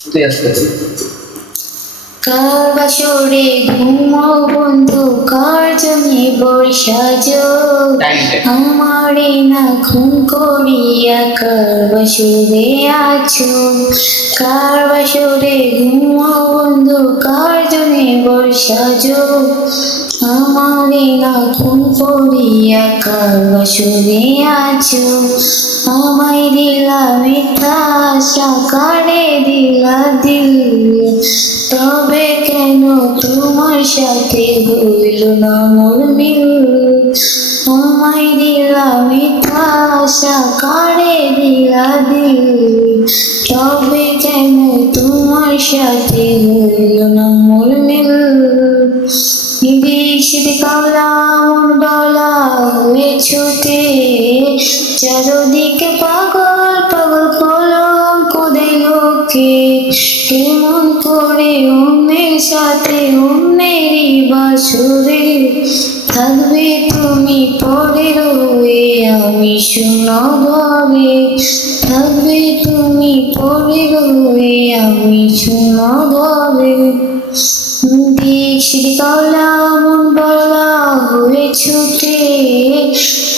তুই আসতে কার বাসরে ঘুমাও বন্ধু, কার জন্যে বর্ষাজো আমারে না খুন করিয়া কার বাসরে আছো। কার বাসরে ঘুমাও বন্ধু, কার জন্যে বর্ষাজো আমারে না খুন করিয়া কার বাসরে আছো। আমায় দিলা মিথ্যা আশা, কারে দিলা দিল, তবে কেন তোমার সাথে হইল না মোর মিল। আমায় দিলা মিথ্যা আশা, কারে দিলা দিল, তবে কেন তোমার সাথে হইল না মোর মিল। নিশীথে কামলা মন ডলা হয়ে ছুটে, চারদিকে পাগল পাগল কলঙ্ক দেয় লোকে। কেমন করে অন্যের সাথে অন্যেরই বাসরে থাকবে তুমি পরের হয়ে, আমি শূন্য ঘরে থাকবে তুমি পরের হয়ে, আমি শূন্য ঘরে। দীক্ষিত কাওলা মন বলা হয়ে ছুটে,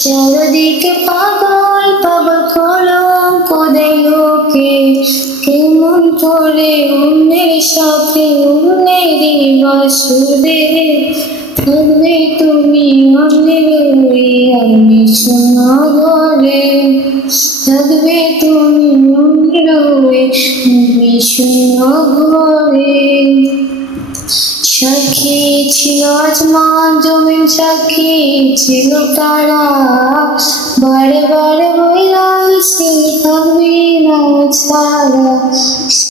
চারদিকে পাগল পাগল কলঙ্ক দেয় লোকে। কেমন করে অন্যের সাথে অন্যেরই বাসরে থাকবে তুমি অন্যের হয়ে, আমি শূন্য ঘরে থাকবে তুমি অন্যের হয়ে, আমি শূন্য ঘরে। সাক্ষী ছিল আসমান জমিন, সাক্ষী ছিল তারা, বারে বারে বইলা থাকবি না ছাড়া।